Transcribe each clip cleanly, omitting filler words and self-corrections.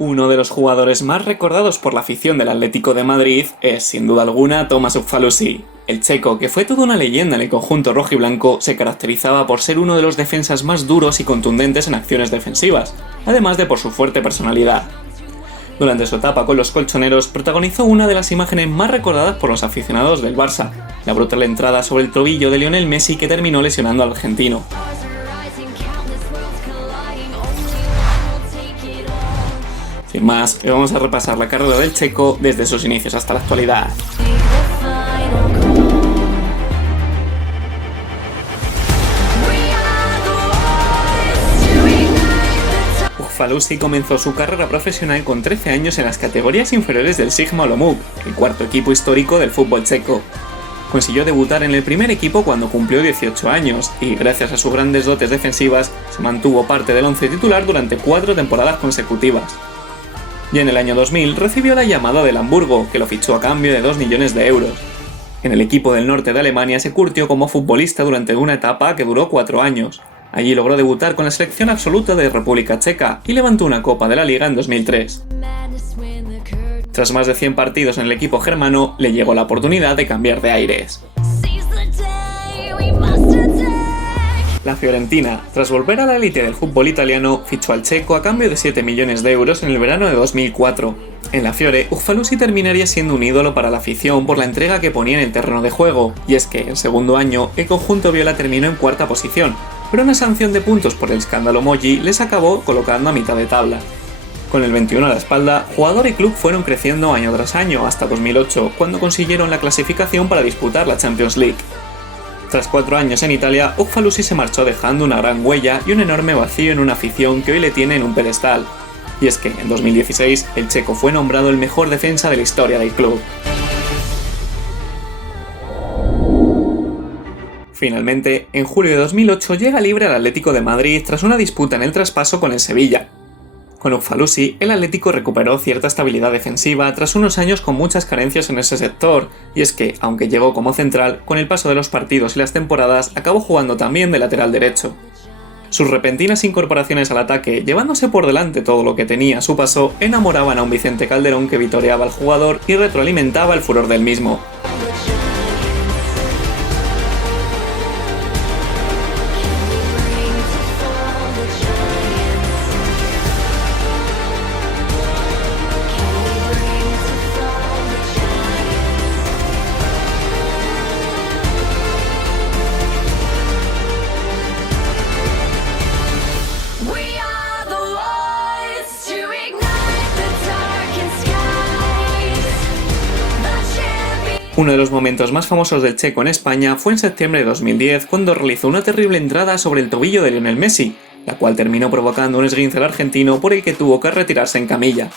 Uno de los jugadores más recordados por la afición del Atlético de Madrid es, sin duda alguna, Thomas Uffalusi. El checo, que fue toda una leyenda en el conjunto rojiblanco, se caracterizaba por ser uno de los defensas más duros y contundentes en acciones defensivas, además de por su fuerte personalidad. Durante su etapa con los colchoneros, protagonizó una de las imágenes más recordadas por los aficionados del Barça, la brutal entrada sobre el tobillo de Lionel Messi que terminó lesionando al argentino. Sin más, vamos a repasar la carrera del checo desde sus inicios hasta la actualidad. Uffalusi comenzó su carrera profesional con 13 años en las categorías inferiores del Sigma Olomouc, el cuarto equipo histórico del fútbol checo. Consiguió debutar en el primer equipo cuando cumplió 18 años y, gracias a sus grandes dotes defensivas, se mantuvo parte del once titular durante 4 temporadas consecutivas. Y en el año 2000 recibió la llamada del Hamburgo, que lo fichó a cambio de 2 millones de euros. En el equipo del norte de Alemania se curtió como futbolista durante una etapa que duró 4 años. Allí logró debutar con la selección absoluta de República Checa y levantó una Copa de la Liga en 2003. Tras más de 100 partidos en el equipo germano, le llegó la oportunidad de cambiar de aires. La Fiorentina, tras volver a la élite del fútbol italiano, fichó al checo a cambio de 7 millones de euros en el verano de 2004. En la Fiore, Uffalusi terminaría siendo un ídolo para la afición por la entrega que ponía en el terreno de juego, y es que, el segundo año, el conjunto viola terminó en cuarta posición, pero una sanción de puntos por el escándalo Moggi les acabó colocando a mitad de tabla. Con el 21 a la espalda, jugador y club fueron creciendo año tras año hasta 2008, cuando consiguieron la clasificación para disputar la Champions League. Tras 4 años en Italia, Uffalusi se marchó dejando una gran huella y un enorme vacío en una afición que hoy le tiene en un pedestal. Y es que, en 2016, el checo fue nombrado el mejor defensa de la historia del club. Finalmente, en julio de 2008 llega libre al Atlético de Madrid tras una disputa en el traspaso con el Sevilla. Con Uffalusi, el Atlético recuperó cierta estabilidad defensiva tras unos años con muchas carencias en ese sector, y es que, aunque llegó como central, con el paso de los partidos y las temporadas acabó jugando también de lateral derecho. Sus repentinas incorporaciones al ataque, llevándose por delante todo lo que tenía a su paso, enamoraban a un Vicente Calderón que vitoreaba al jugador y retroalimentaba el furor del mismo. Uno de los momentos más famosos del checo en España fue en septiembre de 2010 cuando realizó una terrible entrada sobre el tobillo de Lionel Messi, la cual terminó provocando un esguince al argentino por el que tuvo que retirarse en camilla.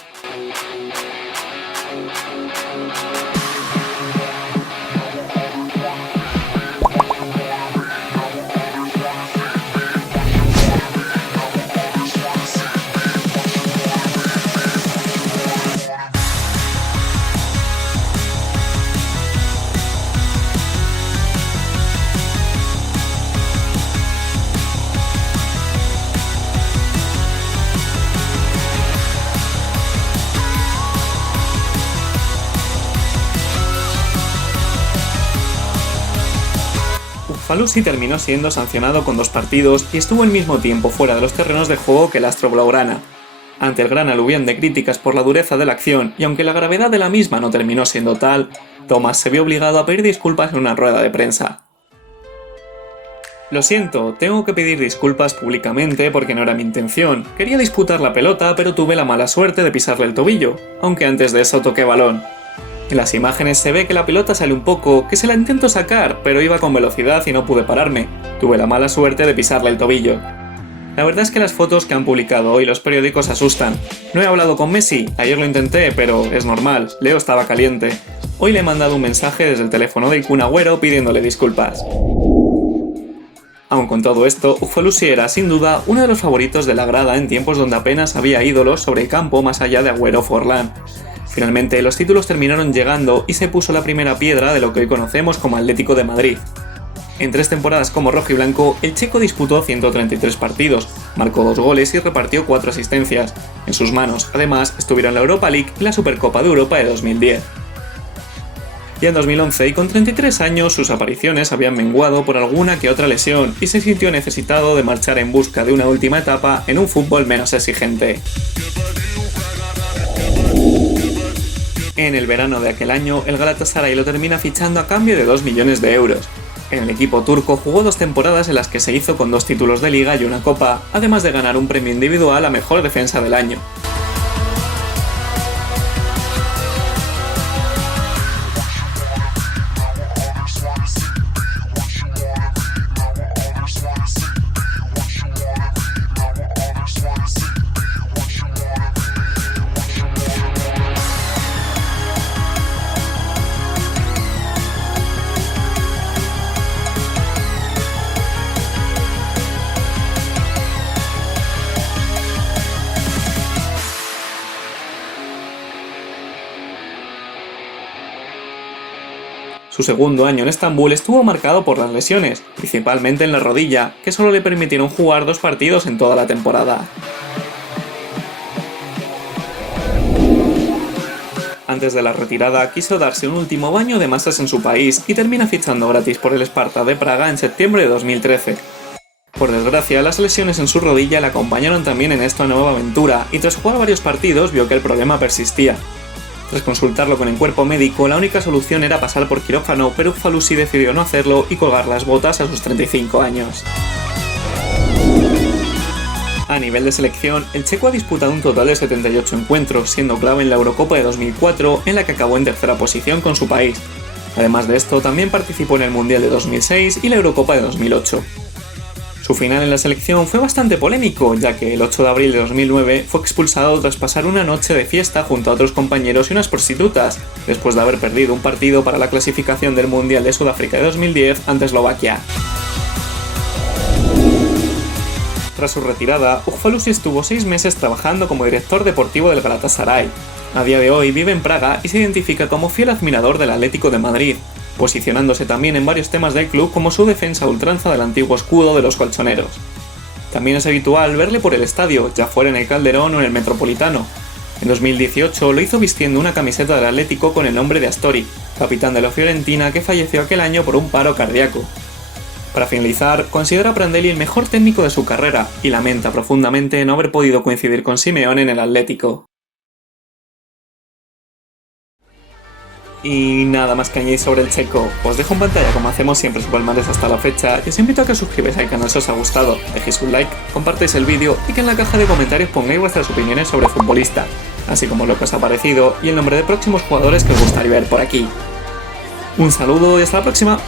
Uffalusi terminó siendo sancionado con 2 partidos y estuvo al mismo tiempo fuera de los terrenos de juego que el astro blaugrana. Ante el gran aluvión de críticas por la dureza de la acción y aunque la gravedad de la misma no terminó siendo tal, Thomas se vio obligado a pedir disculpas en una rueda de prensa. Lo siento, tengo que pedir disculpas públicamente porque no era mi intención. Quería disputar la pelota pero tuve la mala suerte de pisarle el tobillo, aunque antes de eso toqué balón. En las imágenes se ve que la pelota sale un poco, que se la intento sacar, pero iba con velocidad y no pude pararme. Tuve la mala suerte de pisarle el tobillo. La verdad es que las fotos que han publicado hoy los periódicos asustan. No he hablado con Messi, ayer lo intenté, pero es normal, Leo estaba caliente. Hoy le he mandado un mensaje desde el teléfono del Kun Agüero pidiéndole disculpas. Aun con todo esto, Uffalusi era, sin duda, uno de los favoritos de la grada en tiempos donde apenas había ídolos sobre el campo más allá de Agüero o Forlán. Finalmente, los títulos terminaron llegando y se puso la primera piedra de lo que hoy conocemos como Atlético de Madrid. En 3 temporadas como rojiblanco, el checo disputó 133 partidos, Marcó 2 goles y repartió 4 asistencias. En sus manos, además, estuvieron la Europa League y la Supercopa de Europa de 2010. Ya en 2011, y con 33 años, sus apariciones habían menguado por alguna que otra lesión y se sintió necesitado de marchar en busca de una última etapa en un fútbol menos exigente. En el verano de aquel año, el Galatasaray lo termina fichando a cambio de 2 millones de euros. En el equipo turco jugó 2 temporadas en las que se hizo con 2 títulos de liga y una copa, además de ganar un premio individual a mejor defensa del año. Su segundo año en Estambul estuvo marcado por las lesiones, principalmente en la rodilla, que solo le permitieron jugar 2 partidos en toda la temporada. Antes de la retirada, quiso darse un último baño de masas en su país y termina fichando gratis por el Sparta de Praga en septiembre de 2013. Por desgracia, las lesiones en su rodilla le acompañaron también en esta nueva aventura y tras jugar varios partidos vio que el problema persistía. Tras consultarlo con el cuerpo médico, la única solución era pasar por quirófano, pero Uffalusi decidió no hacerlo y colgar las botas a sus 35 años. A nivel de selección, el checo ha disputado un total de 78 encuentros, siendo clave en la Eurocopa de 2004, en la que acabó en tercera posición con su país. Además de esto, también participó en el Mundial de 2006 y la Eurocopa de 2008. Su final en la selección fue bastante polémico, ya que el 8 de abril de 2009 fue expulsado tras pasar una noche de fiesta junto a otros compañeros y unas prostitutas, después de haber perdido un partido para la clasificación del Mundial de Sudáfrica de 2010 ante Eslovaquia. Tras su retirada, Uffalusi estuvo 6 meses trabajando como director deportivo del Galatasaray. A día de hoy vive en Praga y se identifica como fiel admirador del Atlético de Madrid, posicionándose también en varios temas del club como su defensa a ultranza del antiguo escudo de los colchoneros. También es habitual verle por el estadio, ya fuera en el Calderón o en el Metropolitano. En 2018 lo hizo vistiendo una camiseta del Atlético con el nombre de Astori, capitán de la Fiorentina que falleció aquel año por un paro cardíaco. Para finalizar, considera a Prandelli el mejor técnico de su carrera y lamenta profundamente no haber podido coincidir con Simeone en el Atlético. Y nada más que añadir sobre el checo, os dejo en pantalla como hacemos siempre su palmarés hasta la fecha y os invito a que os suscribáis al canal si os ha gustado, dejéis un like, compartáis el vídeo y que en la caja de comentarios pongáis vuestras opiniones sobre el futbolista, así como lo que os ha parecido y el nombre de próximos jugadores que os gustaría ver por aquí. Un saludo y hasta la próxima.